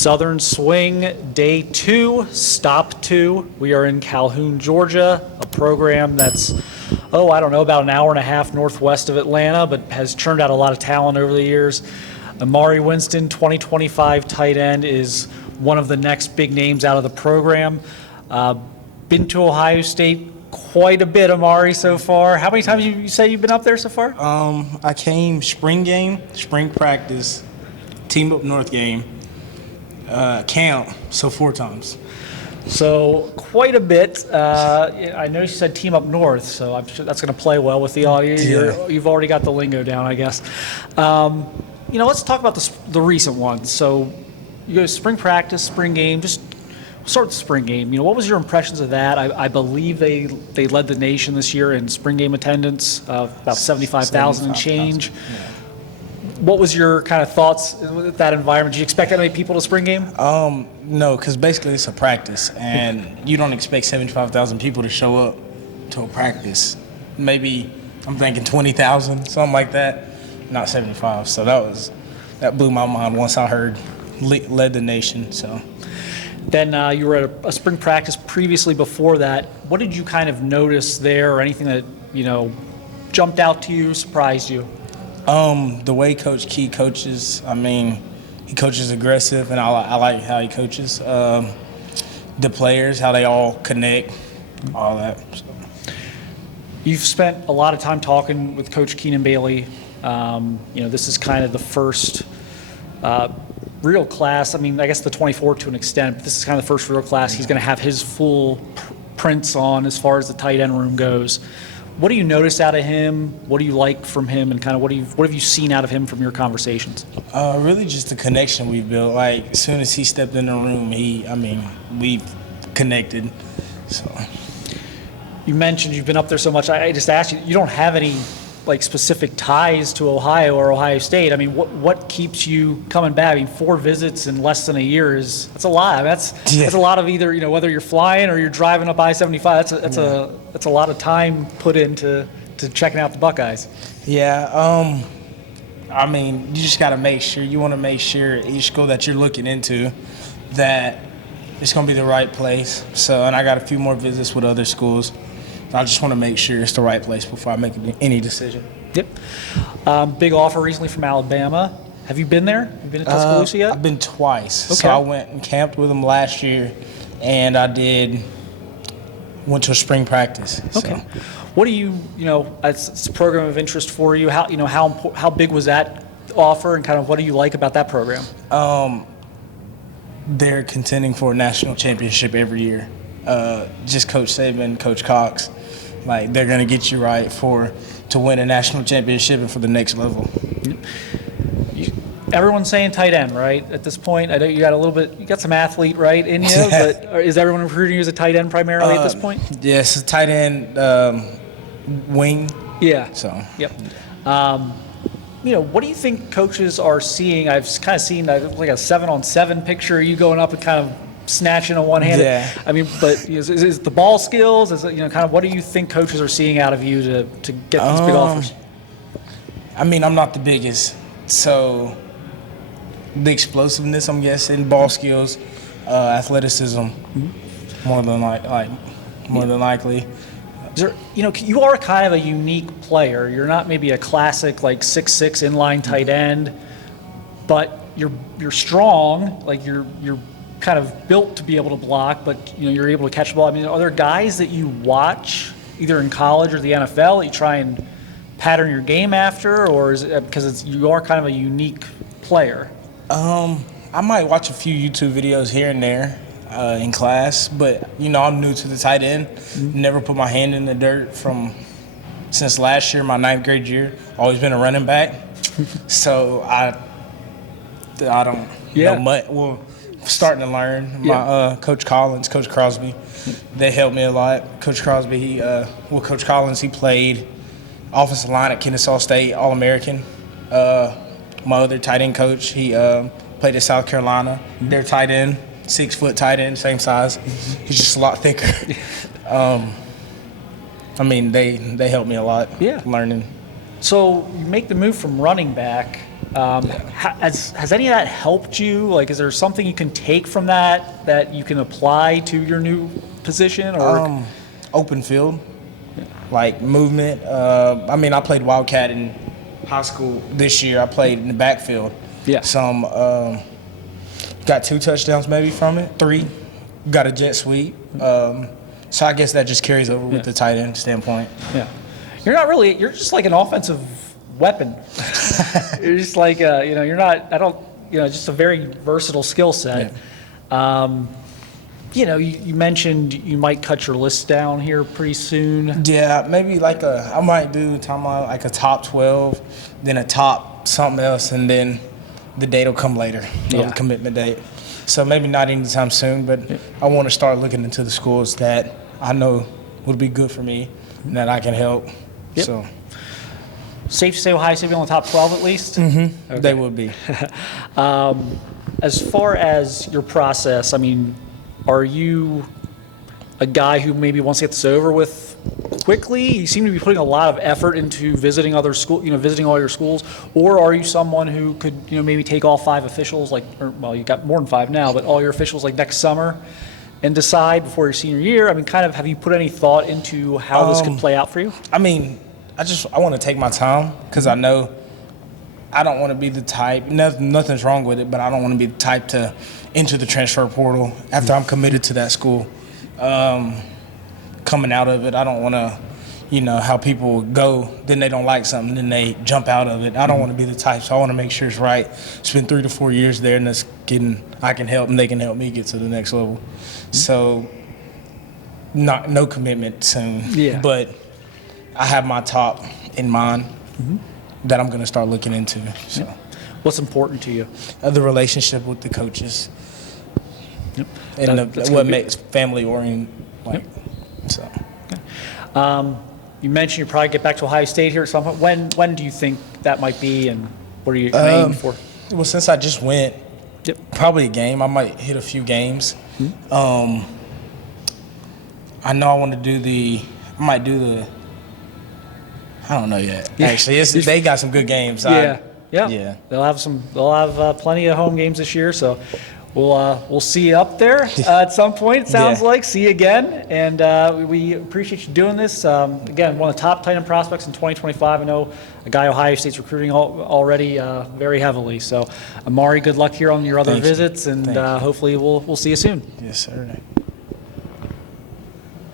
Southern Swing, Day 2, Stop 2. We are in Calhoun, Georgia, a program that's, I don't know, about an hour and a half northwest of Atlanta, but has churned out a lot of talent over the years. Emaree Winston, 2025 tight end, is one of the next big names out of the program. Been to Ohio State quite a bit, Amari, so far. How many times you say you've been up there so far? I came spring game, spring practice, team up north game, camp, so 4 times. So quite a bit. I know you said team up north, so I'm sure that's going to play well with the audience. Yeah. You've already got the lingo down, I guess. Let's talk about the recent ones. So you go to spring practice, spring game, just start with the spring game. What was your impressions of that? I believe they led the nation this year in spring game attendance, about 75,000 and change. Yeah. What was your kind of thoughts with that environment? Did you expect that many people to spring game? No, because basically it's a practice, and you don't expect 75,000 people to show up to a practice. Maybe I'm thinking 20,000, something like that. Not 75. So that blew my mind once I heard led the nation. So. Then you were at a spring practice previously before that. What did you kind of notice there, or anything that jumped out to you, surprised you? The way Coach Key coaches, he coaches aggressive, and I like how he coaches. The players, how they all connect, all that. So. You've spent a lot of time talking with Coach Keenan Bailey. This is kind of the first real class. I guess the 24 to an extent, but this is kind of the first real class he's going to have his full prints on as far as the tight end room goes. What do you notice out of him? What do you like from him, and kind of what have you seen out of him from your conversations? Really just the connection we built. Like, as soon as he stepped in the room, we connected. So. You mentioned you've been up there so much. I just asked you don't have any specific ties to Ohio or Ohio State. What keeps you coming back? 4 visits in less than a year that's a lot. That's a lot of either whether you're flying or you're driving up I-75. That's a lot of time put into checking out the Buckeyes. Yeah. You just got to make sure. You want to make sure each school that you're looking into that it's going to be the right place. So, and I got a few more visits with other schools. I just want to make sure it's the right place before I make any decision. Yep. Big offer recently from Alabama. Have you been there? Have you been to Tuscaloosa yet? I've been twice. Okay. So I went and camped with them last year, and I went to a spring practice. Okay. So. What do it's a program of interest for you. How big was that offer, and kind of what do you like about that program? They're contending for a national championship every year. Just Coach Saban, Coach Cox. They're going to get you right to win a national championship and for the next level. Everyone's saying tight end, right? At this point, I know you got some athlete, right, in you, but is everyone recruiting you as a tight end primarily at this point? Yes, a tight end, wing. Yeah. So. Yep. What do you think coaches are seeing? I've kind of seen like a 7-on-7 picture of you going up and kind of snatching a one-handed. Yeah. But is the ball skills? Is it, kind of what do you think coaches are seeing out of you to get these big offers? I'm not the biggest, so the explosiveness, I'm guessing, ball skills, athleticism, more than likely. Is there, you are kind of a unique player. You're not maybe a classic 6'6" inline tight end, but you're strong. You're kind of built to be able to block, but you're able to catch the ball. Are there guys that you watch either in college or the NFL that you try and pattern your game after, or is it because you are kind of a unique player? I might watch a few YouTube videos here and there in class, but I'm new to the tight end. Never put my hand in the dirt since last year, my 9th grade year. Always been a running back, so I don't know much. Well, starting to learn. My Coach Collins, Coach Crosby, they helped me a lot. Coach Crosby, Coach Collins, he played offensive line at Kennesaw State, All-American. My other tight end coach, he played at South Carolina. Their tight end, 6-foot tight end, same size. He's just a lot thicker. They helped me a lot. Yeah. Learning. So you make the move from running back Has any of that helped you? Like, is there something you can take from that you can apply to your new position? Or Open field, like movement. I mean, I played Wildcat in high school this year. I played in the backfield. Yeah. Some got 2 touchdowns maybe from it, 3. Got a jet sweep. So I guess that just carries over with the tight end standpoint. Yeah. You're just like an offensive weapon. You're just like, just a very versatile skill set. Yeah. You mentioned you might cut your list down here pretty soon. Yeah, maybe I might do like a top 12, then a top something else, and then the date will come later, the commitment date. So maybe not anytime soon, but I want to start looking into the schools that I know would be good for me and that I can help. Yep. So safe to say Ohio State will be on the top 12 at least? Mm-hmm. Okay. They would be. As far as your process, I mean, are you a guy who maybe wants to get this over with quickly? You seem to be putting a lot of effort into visiting other schools, visiting all your schools. Or are you someone who could, maybe take all 5 officials, you got more than 5 now, but all your officials next summer and decide before your senior year? I mean, have you put any thought into how this could play out for you? I mean, I want to take my time because I know I don't want to be the type, nothing's wrong with it, but I don't want to be the type to enter the transfer portal after I'm committed to that school. Coming out of it, I don't want to, how people go, then they don't like something, then they jump out of it. I don't want to be the type, so I want to make sure it's right. Spend 3 to 4 years there, and I can help them, they can help me get to the next level. So, no commitment soon. Yeah. But I have my top in mind that I'm going to start looking into. So, what's important to you? The relationship with the coaches. Yep. And what makes family oriented. So. Okay. You mentioned you probably get back to Ohio State here at some point. When do you think that might be, and what are you aiming for? Well, since I just went, probably a game. I might hit a few games. I know I want to I don't know yet. Actually, they got some good games. Yeah. Yeah. They'll have plenty of home games this year, so we'll see you up there at some point. It sounds like. See you again, and we appreciate you doing this. Again, one of the top tight end prospects in 2025. I know a guy Ohio State's recruiting already very heavily. So, Amari, good luck here on your other visits, and hopefully we'll see you soon. Yes, sir.